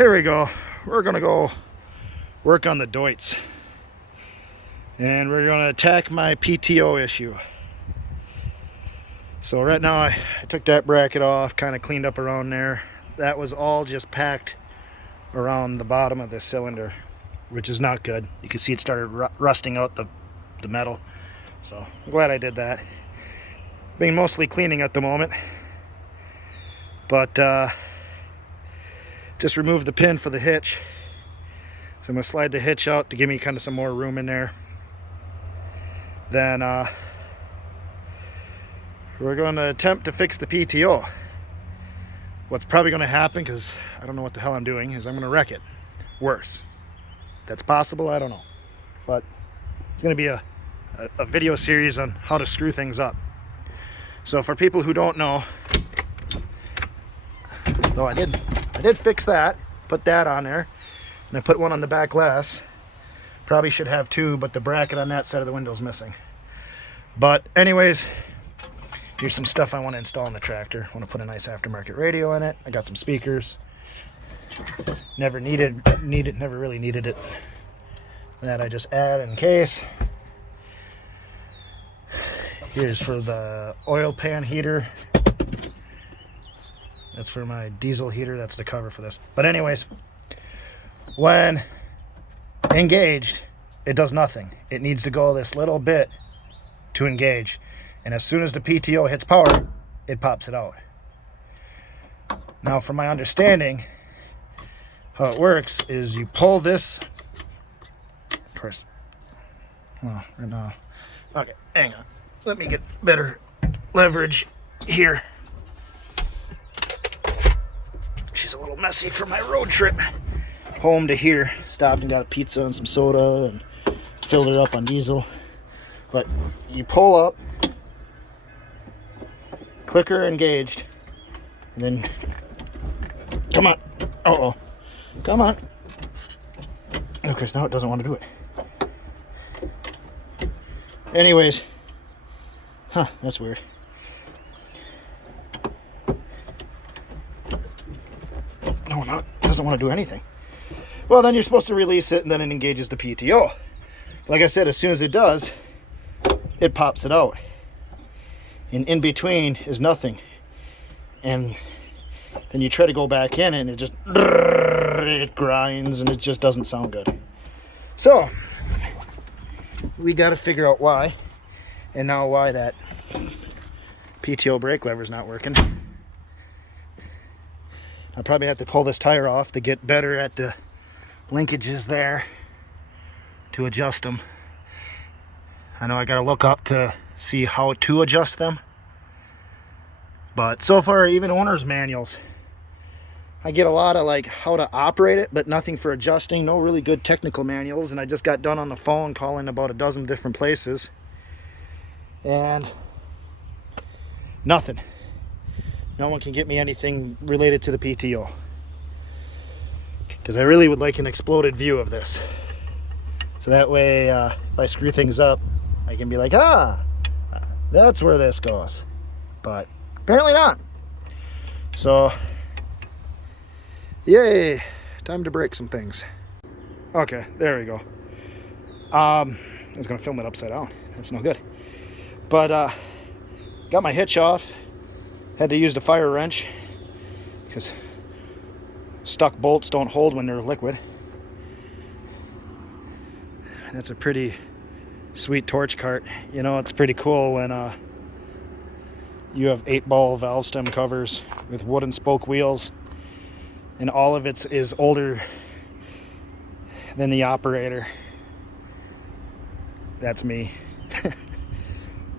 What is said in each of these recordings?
Here we go. We're gonna go work on the deutz, and we're gonna attack my PTO issue. So right now I took that bracket off, kind of cleaned up around there. That was all just packed around the bottom of the cylinder, which is not good. You can see it started rusting out the metal. So I'm glad I did that. Being mostly cleaning at the moment, but just removed the pin for the hitch. So I'm gonna slide the hitch out to give me kind of some more room in there. Then we're going to attempt to fix the PTO. What's probably going to happen, because I don't know what the hell I'm doing, is I'm going to wreck it. Worse. That's possible, I don't know. But it's going to be a video series on how to screw things up. So for people who don't know, though I did fix that, put that on there, and I put one on the back glass. Probably should have two, but the bracket on that side of the window is missing. But anyways, here's some stuff I want to install in the tractor. I want to put a nice aftermarket radio in it. I got some speakers. Never really needed it. That I just add in case. Here's for the oil pan heater. That's for my diesel heater. That's the cover for this. But anyways, when engaged, it does nothing. It needs to go this little bit to engage. And as soon as the PTO hits power, it pops it out. Now, from my understanding, how it works is you pull this. Of course. Oh, no. Okay, hang on. Let me get better leverage here. She's a little messy for my road trip home to here. Stopped and got a pizza and some soda and filled her up on diesel. But you pull up, clicker engaged, and then come on. Come on. Of course, now it doesn't want to do it. Anyways, that's weird. No, it doesn't want to do anything. Well, then you're supposed to release it, and then it engages the PTO. Like I said, as soon as it does, it pops it out. And in between is nothing. And then you try to go back in and it grinds and it just doesn't sound good. So we got to figure out why, and now why that PTO brake lever is not working. I'll probably have to pull this tire off to get better at the linkages there to adjust them. I know I got to look up to see how to adjust them, but so far, even owner's manuals, I get a lot of like how to operate it, but nothing for adjusting. No really good technical manuals. And I just got done on the phone calling about a dozen different places, and nothing. No one can get me anything related to the PTO, because I really would like an exploded view of this, so that way if I screw things up, I can be like, that's where this goes. But apparently not. So yay, time to break some things. Okay, there we go. I was gonna film it upside down. That's no good. But got my hitch off. Had to use the fire wrench because stuck bolts don't hold when they're liquid. That's a pretty sweet torch cart. You know, it's pretty cool when you have 8-ball valve stem covers with wooden spoke wheels, and all of it is older than the operator. That's me.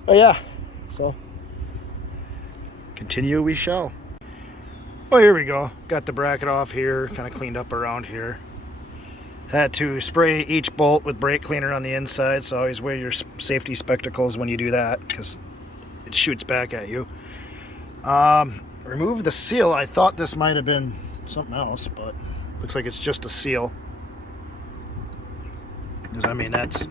Oh yeah, so continue we shall. Well, here we go. Got the bracket off here, kind of cleaned up around here. Had to spray each bolt with brake cleaner on the inside, so always wear your safety spectacles when you do that, because it shoots back at you. Remove the seal. I thought this might have been something else, but looks like it's just a seal. Because I mean, that's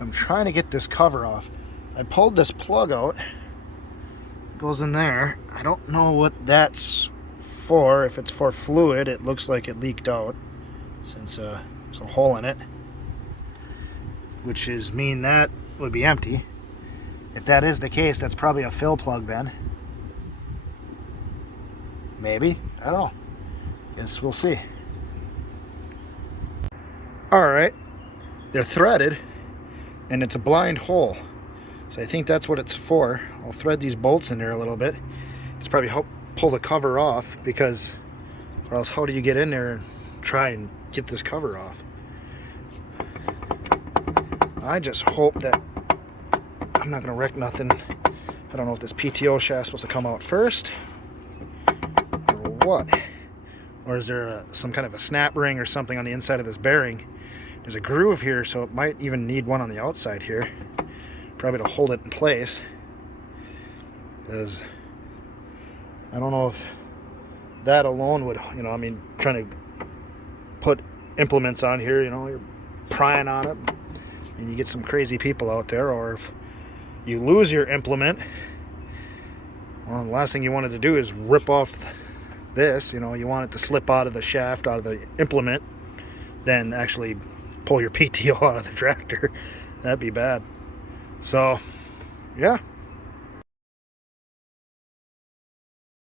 I'm trying to get this cover off. I pulled this plug out. goes in there. I don't know what that's for. If it's for fluid, it looks like it leaked out since there's a hole in it, which is mean that would be empty. If that is the case, that's probably a fill plug then. Maybe, I don't know. Guess we'll see. Alright, they're threaded and it's a blind hole, so I think that's what it's for. I'll thread these bolts in there a little bit. It's probably help pull the cover off, because or else how do you get in there and try and get this cover off? I just hope that I'm not going to wreck nothing. I don't know if this PTO shaft's supposed to come out first or what. Or is there some kind of a snap ring or something on the inside of this bearing? There's a groove here, so it might even need one on the outside here, probably to hold it in place. Because I don't know if that alone would, you know, I mean, trying to put implements on here, you know, you're prying on it and you get some crazy people out there. Or if you lose your implement, well, the last thing you wanted to do is rip off this, you know. You want it to slip out of the shaft, out of the implement, then actually pull your PTO out of the tractor. That'd be bad. So yeah,